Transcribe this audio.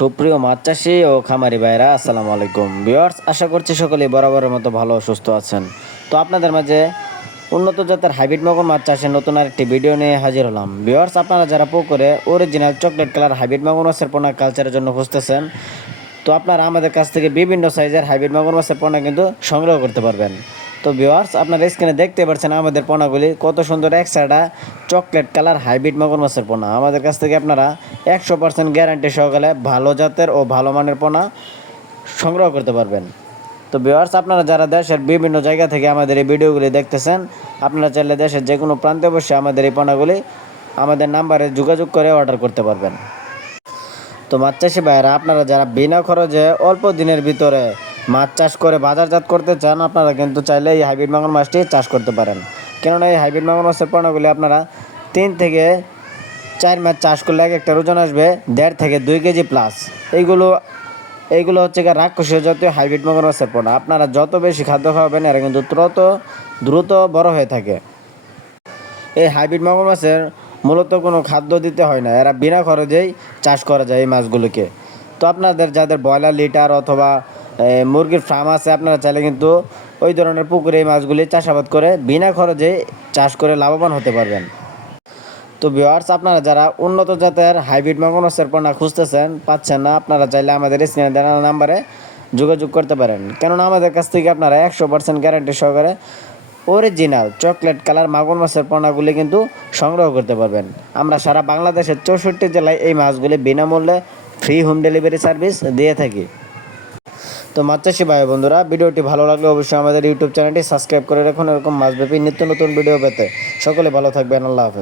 সুপ্রিয় মাছ চাষি ও খামারি ভাইরা আসসালামু আলাইকুম ভিউয়ার্স, আশা করছি সকলেই বরাবরের মতো ভালো ও সুস্থ আছেন। তো আপনাদের মাঝে উন্নত জাতের হাইব্রিড মাগুর মাছ চাষের নতুন আরেকটি ভিডিও নিয়ে হাজির হলাম। ভিউয়ার্স, আপনারা যারা পুকুরে অরিজিনাল চকলেট কালার হাইব্রিড মাগুর মাছের পোনা কালচারের জন্য খুঁজতেছেন, তো আপনারা আমাদের কাছ থেকে বিভিন্ন সাইজের হাইব্রিড মাগুর মাছের পোনা কিন্তু সংগ্রহ করতে পারবেন। তো ভিউয়ার্স, আপনারা স্ক্রিনে দেখতে পাচ্ছেন আমাদের পোনাগুলি কত সুন্দর এক সাইডা চকলেট কালার হাইব্রিড মাগুর মাছের পোনা। আমাদের কাছ থেকে আপনারা 100% গ্যারান্টি সহকারে ভালো জাতের ও ভালো মানের পোনা সংগ্রহ করতে পারবেন। তো ভিউয়ার্স, আপনারা যারা দেশের বিভিন্ন জায়গা থেকে আমাদের এই ভিডিওগুলি দেখতেছেন, আপনারা চাইলে দেশের যে কোনো প্রান্তে বসে আমাদের এই পোনাগুলি আমাদের নাম্বারে যোগাযোগ করে অর্ডার করতে পারবেন। তো মাছ চাষি ভাইয়েরা, আপনারা যারা বিনা খরচে অল্প দিনের ভিতরে মাছ চাষ করে বাজারজাত করতে চান, আপনারা কিন্তু চাইলে এই হাইব্রিড মাগুর মাছটি চাষ করতে পারেন। কেননা এই হাইব্রিড মাগুর মাছের পোনাগুলি আপনারা 3 থেকে 4 মাস চাষ করলে এক একটা ওজন আসবে 1.5 থেকে 2 কেজি প্লাস। এইগুলো হচ্ছে গিয়ে রাক্ষসীয় জাতীয় হাইব্রিড মাগুর মাছের পোনা। আপনারা যত বেশি খাদ্য খাওয়াবেন এরা কিন্তু তত দ্রুত বড় হয়ে থাকে। এই হাইব্রিড মাগুর মাছের মূলত কোনো খাদ্য দিতে হয় না, এরা বিনা খরচেই চাষ করা যায় এই মাছগুলোকে। তো আপনাদের যাদের ব্রয়লার লিটার অথবা মুরগির ফার্ম আছে, আপনারা চাইলে কিন্তু ওই ধরনের পুকুরে এই মাছগুলি চাষাবাদ করে বিনা খরচে চাষ করে লাভবান হতে পারবেন। তো ভিউয়ার্স, আপনারা যারা উন্নত জাতের হাইব্রিড মাগুর মাছের পোনা খুঁজতেছেন, পাচ্ছেন না, আপনারা চাইলে আমাদের স্ক্রিনে দেওয়া নাম্বারে যোগাযোগ করতে পারেন। কেননা আমাদের কাছ থেকে আপনারা 100% গ্যারান্টি সহকারে অরিজিনাল চকলেট কালার মাগুর মাছের পোনাগুলি কিন্তু সংগ্রহ করতে পারবেন। আমরা সারা বাংলাদেশের 64 জেলায় এই মাছগুলি বিনামূল্যে ফ্রি হোম ডেলিভারি সার্ভিস দিয়ে থাকি। তো মাছ চাষি ভাই বন্ধুরা, ভিডিওটি ভালো লাগলে অবশ্যই আমাদের ইউটিউব চ্যানেলটি সাবস্ক্রাইব করে রাখুন এরকম মাছব্যাপী নিত্য নতুন ভিডিও পেতে। সকলে ভালো থাকবেন, আল্লাহ হাফেজ।